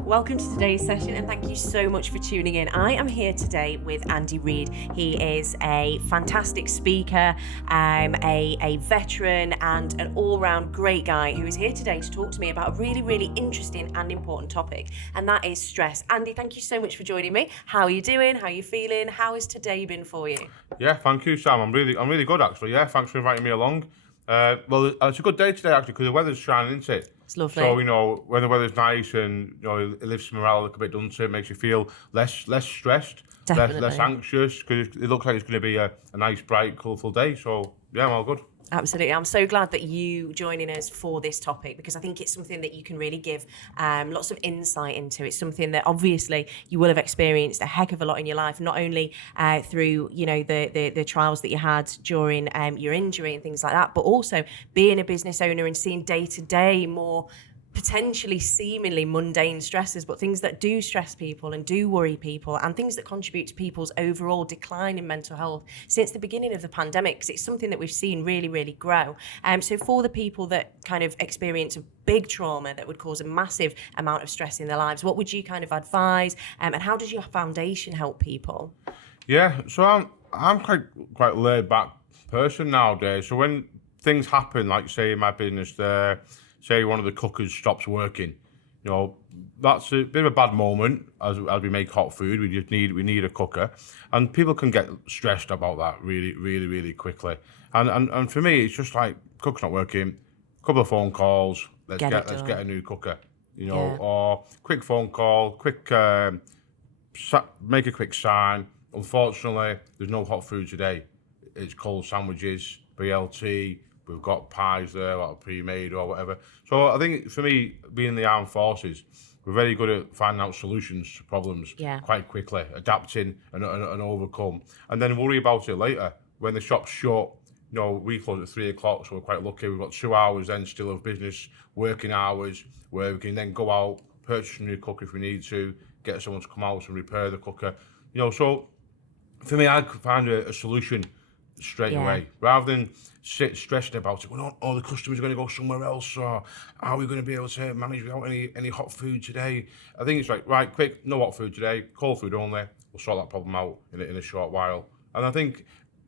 Welcome to today's session and thank you so much for tuning in. I am here today with Andy Reid. He is a fantastic speaker, a veteran and an all-round great guy who is here today to talk to me about a really, really interesting and important topic, and that is stress. Andy, thank you so much for joining me. How are you doing? How are you feeling? How has today been for you? Yeah, thank you, Sam. I'm really good actually. Yeah, thanks for inviting me along. Well, it's a good day today actually because the weather's shining, isn't it? It's lovely. So when the weather's nice and it lifts morale a little bit, doesn't it? Makes you feel less stressed, less anxious because it looks like it's going to be a nice, bright, colourful day. So yeah, I'm all good. Absolutely. I'm so glad that you joining us for this topic because I think it's something that you can really give lots of insight into. It's something that obviously you will have experienced a heck of a lot in your life, not only through, the trials that you had during your injury and things like that, but also being a business owner and seeing day to day more potentially seemingly mundane stresses, but things that do stress people and do worry people and things that contribute to people's overall decline in mental health since the beginning of the pandemic, because it's something that we've seen really, really grow. So for the people that kind of experience a big trauma that would cause a massive amount of stress in their lives, what would you kind of advise, and how does your foundation help people? Yeah, so I'm quite laid back person nowadays. So when things happen, like say in my business there, say one of the cookers stops working, that's a bit of a bad moment as we make hot food. We need a cooker, and people can get stressed about that really quickly. And for me, it's just like cooker's not working, couple of phone calls, let's get a new cooker, or quick phone call, make a quick sign. Unfortunately, there's no hot food today. It's cold sandwiches, BLT. We've got pies there, like pre-made or whatever. So I think for me, being in the armed forces, we're very good at finding out solutions to problems quite quickly, adapting and overcome, and then worry about it later when the shop's shut. We close at 3:00, so we're quite lucky. We've got 2 hours then still of business, working hours, where we can then go out, purchase a new cooker if we need to, get someone to come out and repair the cooker. So for me, I'd find a solution straight away, rather than sit stressed about it. Well, all the customers are going to go somewhere else, or are we going to be able to manage without any hot food today? I think it's like, right, quick, no hot food today, cold food only. We'll sort that problem out in a short while. And I think,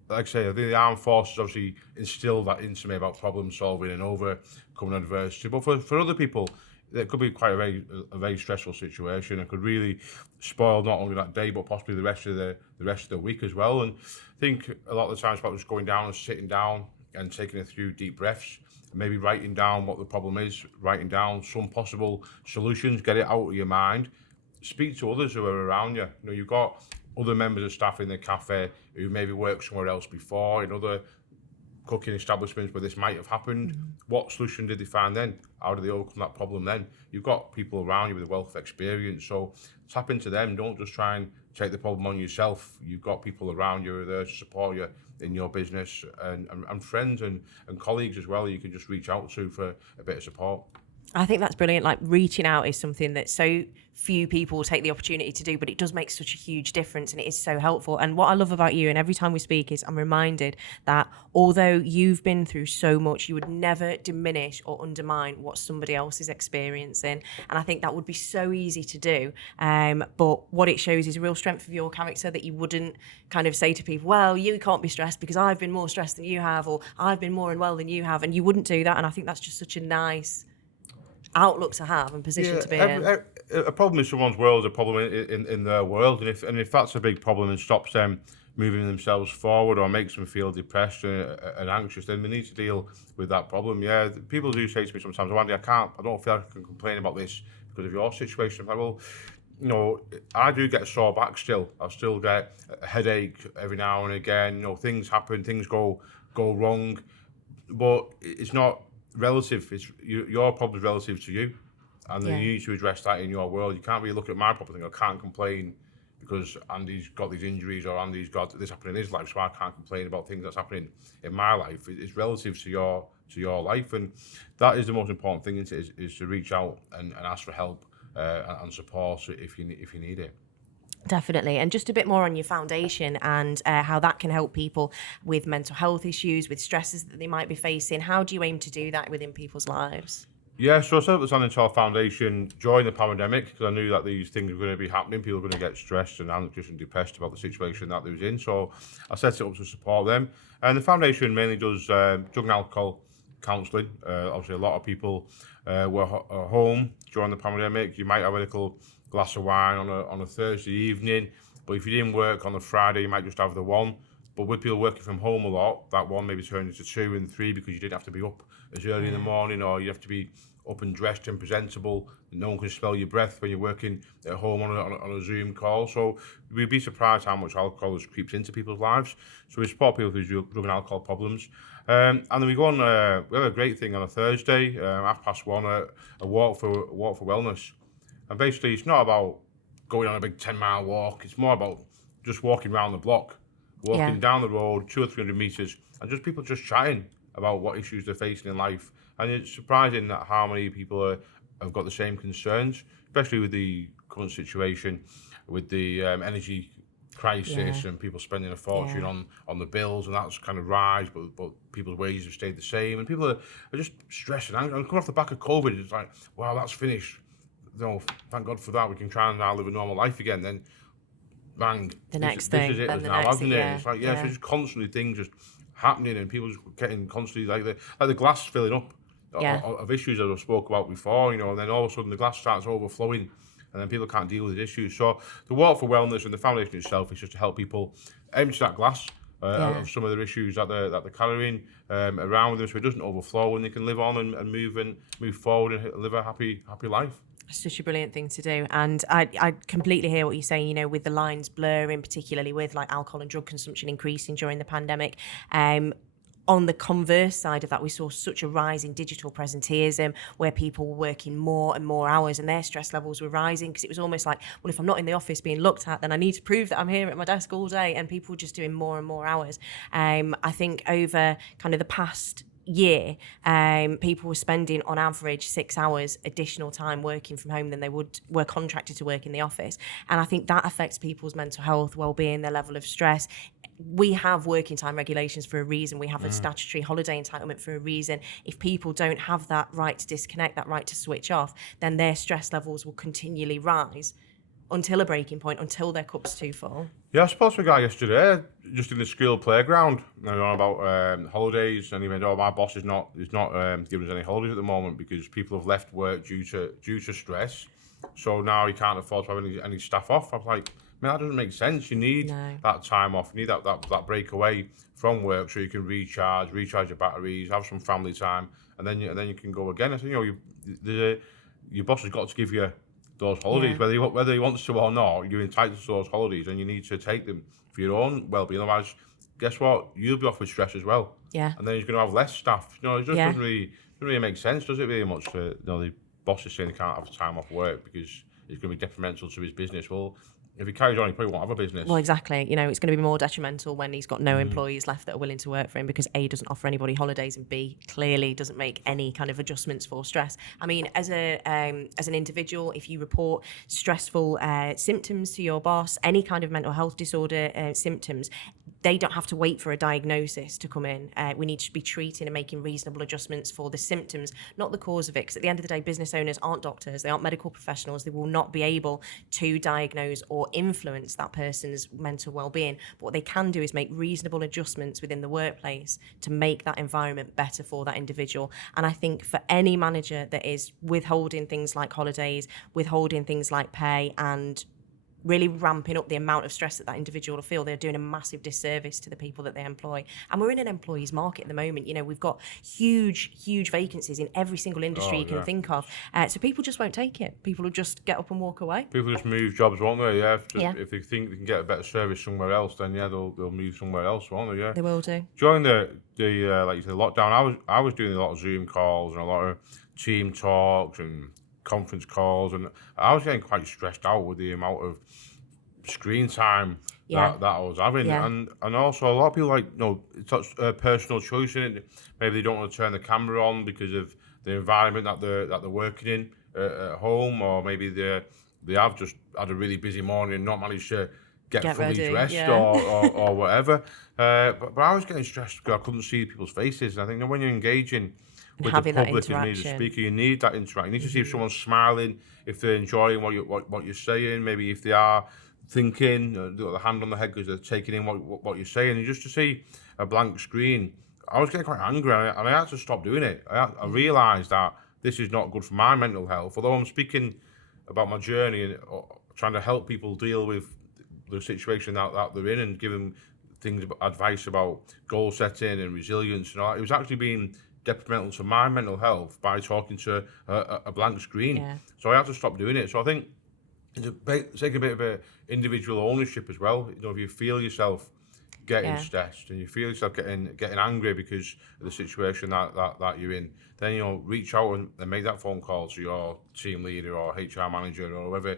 like I say, I think the armed forces obviously instilled that into me about problem solving and overcoming adversity. But for other people, it could be quite a very stressful situation. It could really spoil not only that day, but possibly the rest of the week as well. And I think a lot of the times about just going down and sitting down and taking a few deep breaths, and maybe writing down what the problem is, writing down some possible solutions, get it out of your mind. Speak to others who are around you. You've got other members of staff in the cafe who maybe worked somewhere else before, in other cooking establishments where this might have happened. Mm-hmm. What solution did they find then? How did they overcome that problem then? You've got people around you with a wealth of experience, so tap into them. Don't just try and take the problem on yourself. You've got people around you who are there to support you in your business, and friends and colleagues as well you can just reach out to for a bit of support. I think that's brilliant. Like, reaching out is something that so few people take the opportunity to do, but it does make such a huge difference and it is so helpful. And what I love about you, and every time we speak, is I'm reminded that although you've been through so much, you would never diminish or undermine what somebody else is experiencing. And I think that would be so easy to do. But what it shows is a real strength of your character, that you wouldn't kind of say to people, well, you can't be stressed because I've been more stressed than you have, or I've been more unwell than you have. And you wouldn't do that. And I think that's just such a nice outlook to have and position to be in. A problem in someone's world is a problem in their world, and if that's a big problem and stops them moving themselves forward or makes them feel depressed and anxious, then we need to deal with that problem. Yeah, people do say to me sometimes, oh, Andy, I don't feel like I can complain about this because of your situation. I'm like, well, I do get a sore back still. I still get a headache every now and again. Things happen, things go wrong, but it's not relative. It's your problem's relative to you, and then you need to address that in your world. You can't really look at my problem and think, I can't complain because Andy's got these injuries or Andy's got this happening in his life, so I can't complain about things that's happening in my life. It's relative to your life, and that is the most important thing, is to reach out and ask for help and support if you need it. Definitely. And just a bit more on your foundation and how that can help people with mental health issues, with stresses that they might be facing. How do you aim to do that within people's lives? Yeah, so I set up the Standing Tall Foundation during the pandemic because I knew that these things were going to be happening. People were going to get stressed and anxious and depressed about the situation that they was in. So I set it up to support them. And the foundation mainly does drug and alcohol counselling. Obviously, a lot of people were home during the pandemic. You might have a little glass of wine on a Thursday evening, but if you didn't work on a Friday, you might just have the one. But with people working from home a lot, that one maybe turned into 2 and 3 because you didn't have to be up as early in the morning, or you have to be up and dressed and presentable. No one can smell your breath when you're working at home on a Zoom call. So we'd be surprised how much alcohol has creeps into people's lives. So we support people with drug and alcohol problems. And then we go on, we have a great thing on a Thursday, 1:30, a walk for wellness. And basically it's not about going on a big 10-mile walk. It's more about just walking around the block, walking down the road, 200 or 300 meters, and just people just chatting about what issues they're facing in life. And it's surprising that how many people have got the same concerns, especially with the current situation, with the energy crisis and people spending a fortune on the bills, and that's kind of rise, but people's wages have stayed the same, and people are just stressed and angry. And coming off the back of COVID, it's like, wow, that's finished. Thank God for that. We can try and now live a normal life again. Then bang, This is it now, hasn't it? It's like, so just constantly things just happening, and people just getting constantly like the glass filling up of issues that I've spoke about before, and then all of a sudden the glass starts overflowing, and then people can't deal with the issues. So the Walk for Wellness and the foundation itself is just to help people empty that glass of some of their issues that they're carrying around with them, so it doesn't overflow, and they can live on and move forward and live a happy life. It's such a brilliant thing to do, and I completely hear what you're saying, with the lines blurring, particularly with like alcohol and drug consumption increasing during the pandemic. On the converse side of that, we saw such a rise in digital presenteeism, where people were working more and more hours and their stress levels were rising, because it was almost like, well, if I'm not in the office being looked at, then I need to prove that I'm here at my desk all day, and people were just doing more and more hours. I think over kind of the past year, people were spending on average 6 hours additional time working from home than they were contracted to work in the office. And I think that affects people's mental health, well-being, their level of stress. We have working time regulations for a reason. We have a statutory holiday entitlement for a reason. If people don't have that right to disconnect, that right to switch off, then their stress levels will continually rise until a breaking point, until their cup's too full. Yeah, I spoke to a guy yesterday, just in the school playground, about holidays, and he went, "Oh, my boss is not giving us any holidays at the moment because people have left work due to stress. So now he can't afford to have any staff off." I was like, man, that doesn't make sense. You need that time off. You need that break away from work so you can recharge your batteries, have some family time, and then you can go again. I said, your boss has got to give you those holidays, whether he wants to or not. You're entitled to those holidays, and you need to take them for your own well-being. Otherwise, guess what? You'll be off with stress as well. Yeah. And then he's going to have less staff. It just doesn't really make sense, does it? Really much. The boss is saying he can't have time off work because it's going to be detrimental to his business. Well, if he carries on, he probably won't have a business. Well, exactly. It's going to be more detrimental when he's got no employees left that are willing to work for him, because A, doesn't offer anybody holidays, and B, clearly doesn't make any kind of adjustments for stress. I mean, as an individual, if you report stressful symptoms to your boss, any kind of mental health disorder symptoms, they don't have to wait for a diagnosis to come in. We need to be treating and making reasonable adjustments for the symptoms, not the cause of it. Because at the end of the day, business owners aren't doctors, they aren't medical professionals. They will not be able to diagnose or influence that person's mental well-being. But what they can do is make reasonable adjustments within the workplace to make that environment better for that individual. And I think for any manager that is withholding things like holidays, withholding things like pay, and really ramping up the amount of stress that individual will feel, they're doing a massive disservice to the people that they employ. And we're in an employees market at the moment. We've got huge vacancies in every single industry you can think of. So people just won't take it. People will just get up and walk away. People just move jobs, won't they? If they think they can get a better service somewhere else, then they'll move somewhere else, won't they? Yeah. They will do. During the like you said, lockdown, I was doing a lot of Zoom calls and a lot of team talks and conference calls, and I was getting quite stressed out with the amount of screen time that I was having, and also a lot of people it's a personal choice in it. Maybe they don't want to turn the camera on because of the environment that they're working in at home, or maybe they have just had a really busy morning and not managed to get fully ready, dressed or whatever. But I was getting stressed because I couldn't see people's faces, and I think that when you're engaging And with the having that public as me as a interaction. speaker. You need that interaction. You need to see if someone's smiling, if they're enjoying what you're saying, maybe if they are thinking, the hand on the head because they're taking in what you're saying. And just to see a blank screen, I was getting quite angry, and I had to stop doing it. I realised that this is not good for my mental health. Although I'm speaking about my journey and trying to help people deal with the situation that they're in and give them advice about goal setting and resilience and all that, it was actually being detrimental to my mental health by talking to a blank screen. Yeah. So I had to stop doing it. So I think take a bit of a individual ownership as well. If you feel yourself getting stressed and you feel yourself getting angry because of the situation that you're in, then reach out and make that phone call to your team leader or HR manager or whoever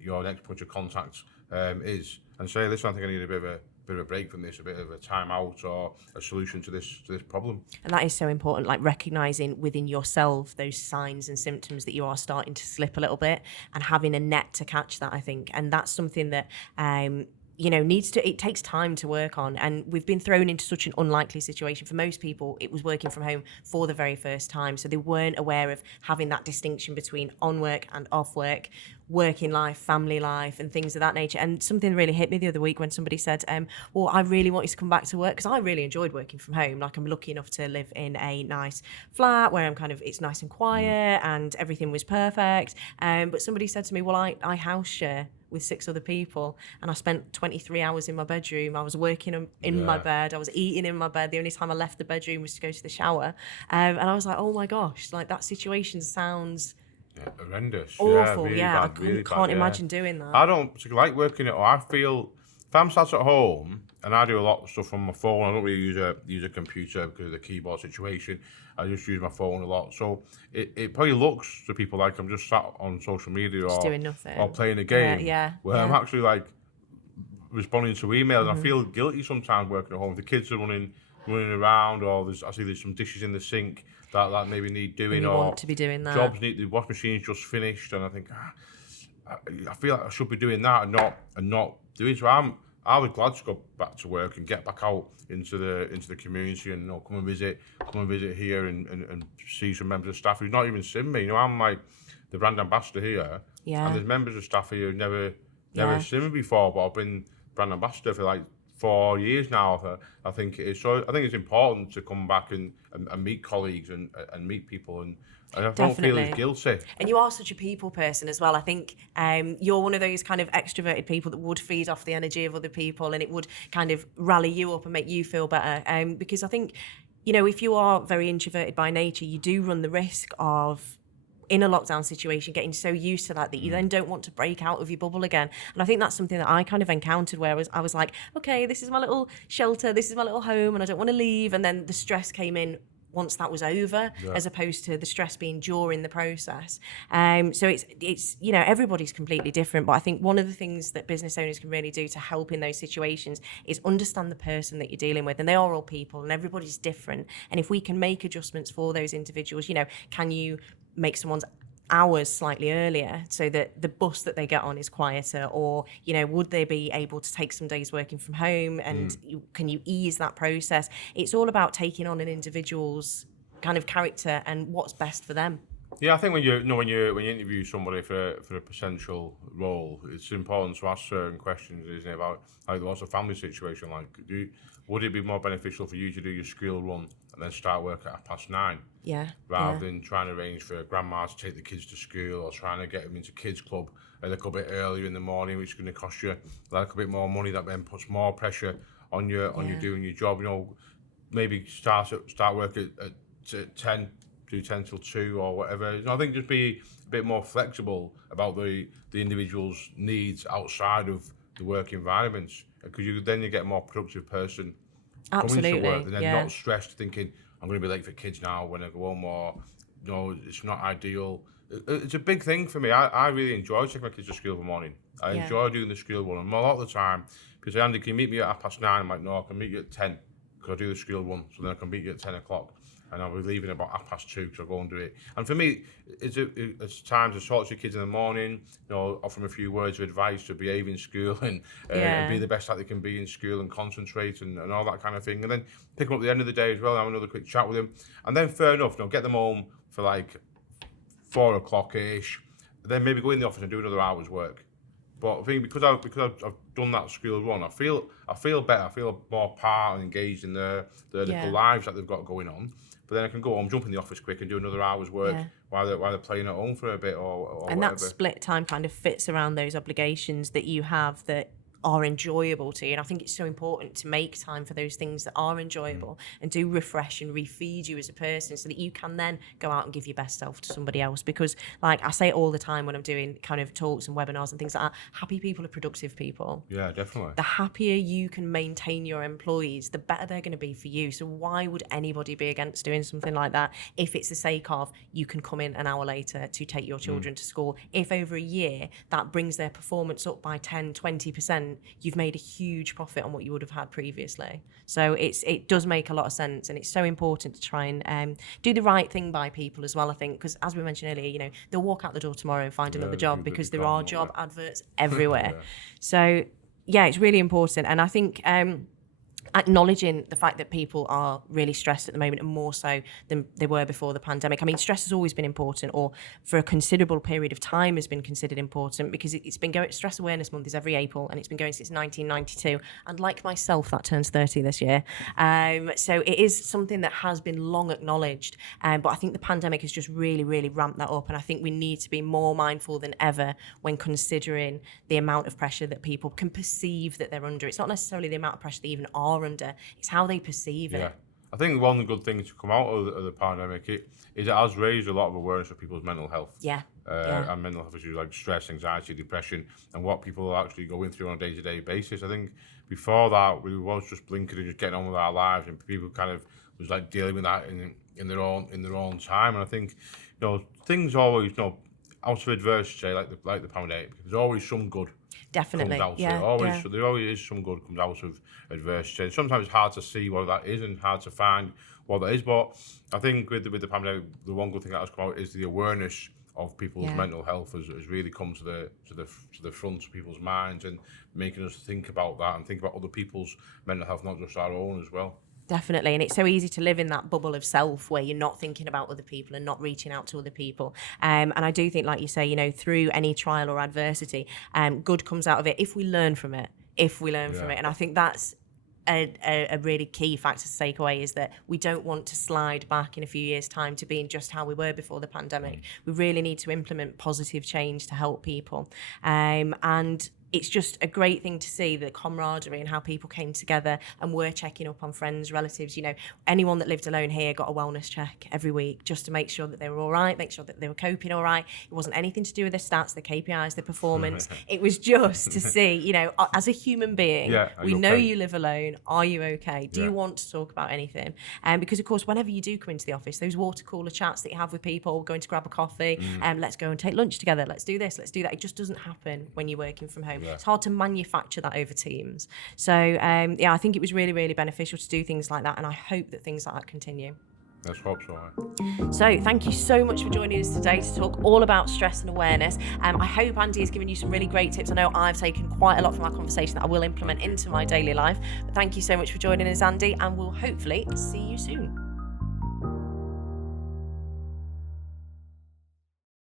your next point of contact is, and say, listen, I think I need a bit of a break from this, a bit of a time out or a solution to this problem. And that is so important, like recognizing within yourself those signs and symptoms that you are starting to slip a little bit and having a net to catch that, I think. And that's something that it takes time to work on, and we've been thrown into such an unlikely situation. For most people, it was working from home for the very first time, so they weren't aware of having that distinction between on work and off work, working life, family life, and things of that nature. And something really hit me the other week when somebody said, well, I really want you to come back to work, because I really enjoyed working from home. Like, I'm lucky enough to live in a nice flat where it's nice and quiet and everything was perfect. But somebody said to me, well, I house share with 6 other people, and I spent 23 hours in my bedroom. I was working in my bed, I was eating in my bed. The only time I left the bedroom was to go to the shower. And I was like, oh my gosh, like, that situation sounds horrendous. Awful. Really I bad, can't imagine doing that. I don't particularly like working at home. I feel if I'm sat at home and I do a lot of stuff on my phone, I don't really use a computer because of the keyboard situation. I just use my phone a lot. So it probably looks to people like I'm just sat on social media or doing nothing, or playing a game. Where I'm actually like responding to emails. And I feel guilty sometimes working at home. The kids are running around, or I see there's some dishes in the sink that maybe need doing, you or want to be doing that. The wash machine's just finished, and I think I feel like I should be doing that and not doing it. So I was glad to go back to work and get back out into the community and come and visit here and see some members of staff who've not even seen me. I'm like the brand ambassador here, and there's members of staff here who've never seen me before, but I've been brand ambassador for like 4 years now. I think it is. So I think it's important to come back and meet colleagues and meet people, and I don't feel as guilty. And you are such a people person as well. I think you're one of those kind of extroverted people that would feed off the energy of other people, and it would kind of rally you up and make you feel better. Because I think, if you are very introverted by nature, you do run the risk of, in a lockdown situation, getting so used to that you then don't want to break out of your bubble again. And I think that's something that I kind of encountered, where I was like, okay, this is my little shelter, this is my little home, and I don't want to leave. And then the stress came in once that was over, as opposed to the stress being during the process. So it's everybody's completely different, but I think one of the things that business owners can really do to help in those situations is understand the person that you're dealing with, and they are all people and everybody's different. And if we can make adjustments for those individuals, can you make someone's hours slightly earlier so that the bus that they get on is quieter, or would they be able to take some days working from home, and can you ease that process? It's all about taking on an individual's kind of character and what's best for them. Yeah, I think when you interview somebody for a potential role, it's important to ask certain questions, isn't it, about what's the family situation like? Would it be more beneficial for you to do your school run and then start work at 9:30? Rather than trying to arrange for grandma to take the kids to school, or trying to get them into kids club a little bit earlier in the morning, which is going to cost you a little bit more money. That then puts more pressure on you doing your job. Maybe start work at 10. Do 10 till 2 or whatever. I think just be a bit more flexible about the individual's needs outside of the work environment, because you get a more productive person coming to work, and then not stressed thinking, I'm going to be late for kids now when I go home, or it's not ideal. It's a big thing for me. I really enjoy taking my kids to school in the morning. I enjoy doing the school run, and a lot of the time people say, Andy, can you meet me at 9:30? I'm like, no, I can meet you at 10 because I do the school run, so then I can meet you at 10 o'clock. and I'll be leaving about 2:30 because I'll go and do it. And for me, it's time to talk to your kids in the morning, offer them a few words of advice to behave in school and be the best that they can be in school and concentrate and all that kind of thing. And then pick them up at the end of the day as well and have another quick chat with them. And then fair enough, get them home for like 4 o'clock-ish, then maybe go in the office and do another hour's work. But I think because I've done that school run, I feel better. I feel more part and engaged in the lives that they've got going on. But then I can go home, jump in the office quick, and do another hour's work while they're playing at home for a bit or and whatever. that split time kind of fits around those obligations that you have that are enjoyable to you. And I think it's so important to make time for those things that are enjoyable and do refresh and refeed you as a person so that you can then go out and give your best self to somebody else. Because like I say it all the time when I'm doing kind of talks and webinars and things like that, happy people are productive people. Yeah, definitely. The happier you can maintain your employees, the better they're going to be for you. So why would anybody be against doing something like that if it's the sake of you can come in an hour later to take your children to school? If over a year that brings their performance up by 10, 20%, you've made a huge profit on what you would have had previously. So it does make a lot of sense, and it's so important to try and do the right thing by people as well, I think, because as we mentioned earlier, they'll walk out the door tomorrow and find another job because there are job adverts everywhere. So yeah, it's really important. And I think acknowledging the fact that people are really stressed at the moment and more so than they were before the pandemic. I mean, stress has always been important, or for a considerable period of time has been considered important, because it's been going, Stress Awareness Month is every April and it's been going since 1992. And like myself, that turns 30 this year. So it is something that has been long acknowledged. But I think the pandemic has just really, really ramped that up. And I think we need to be more mindful than ever when considering the amount of pressure that people can perceive that they're under. It's not necessarily the amount of pressure they even are under, it's how they perceive it. I think one of the good things to come out of the pandemic is it has raised a lot of awareness of people's mental health. And mental health issues like stress, anxiety, depression, and what people are actually going through on a day-to-day basis. I think before that, we was just blinking and just getting on with our lives, and people kind of was like dealing with that in their own time. And I think things always out of adversity, like the pandemic, there's always some good. Definitely, So there always is some good comes out of adversity. And sometimes it's hard to see what that is and hard to find what that is. But I think with the pandemic, the one good thing that has come out is the awareness of people's mental health has really come to the front of people's minds, and making us think about that and think about other people's mental health, not just our own as well. Definitely. And it's so easy to live in that bubble of self where you're not thinking about other people and not reaching out to other people. And I do think, like you say, through any trial or adversity, good comes out of it if we learn from it. And I think that's a really key factor to take away, is that we don't want to slide back in a few years' time to being just how we were before the pandemic. We really need to implement positive change to help people. And it's just a great thing to see the camaraderie and how people came together and were checking up on friends, relatives. Anyone that lived alone here got a wellness check every week just to make sure that they were all right, make sure that they were coping all right. It wasn't anything to do with their stats, their KPIs, their performance. It was just to see, as a human being, we know you live alone. Are you okay? Do you want to talk about anything? Because, of course, whenever you do come into the office, those water cooler chats that you have with people, going to grab a coffee, let's go and take lunch together, let's do this, let's do that. It just doesn't happen when you're working from home. It's hard to manufacture that over Teams. So, I think it was really, really beneficial to do things like that, and I hope that things like that continue. Let's hope so. So thank you so much for joining us today to talk all about stress and awareness. I hope Andy has given you some really great tips. I know I've taken quite a lot from our conversation that I will implement into my daily life. But thank you so much for joining us, Andy, and we'll hopefully see you soon.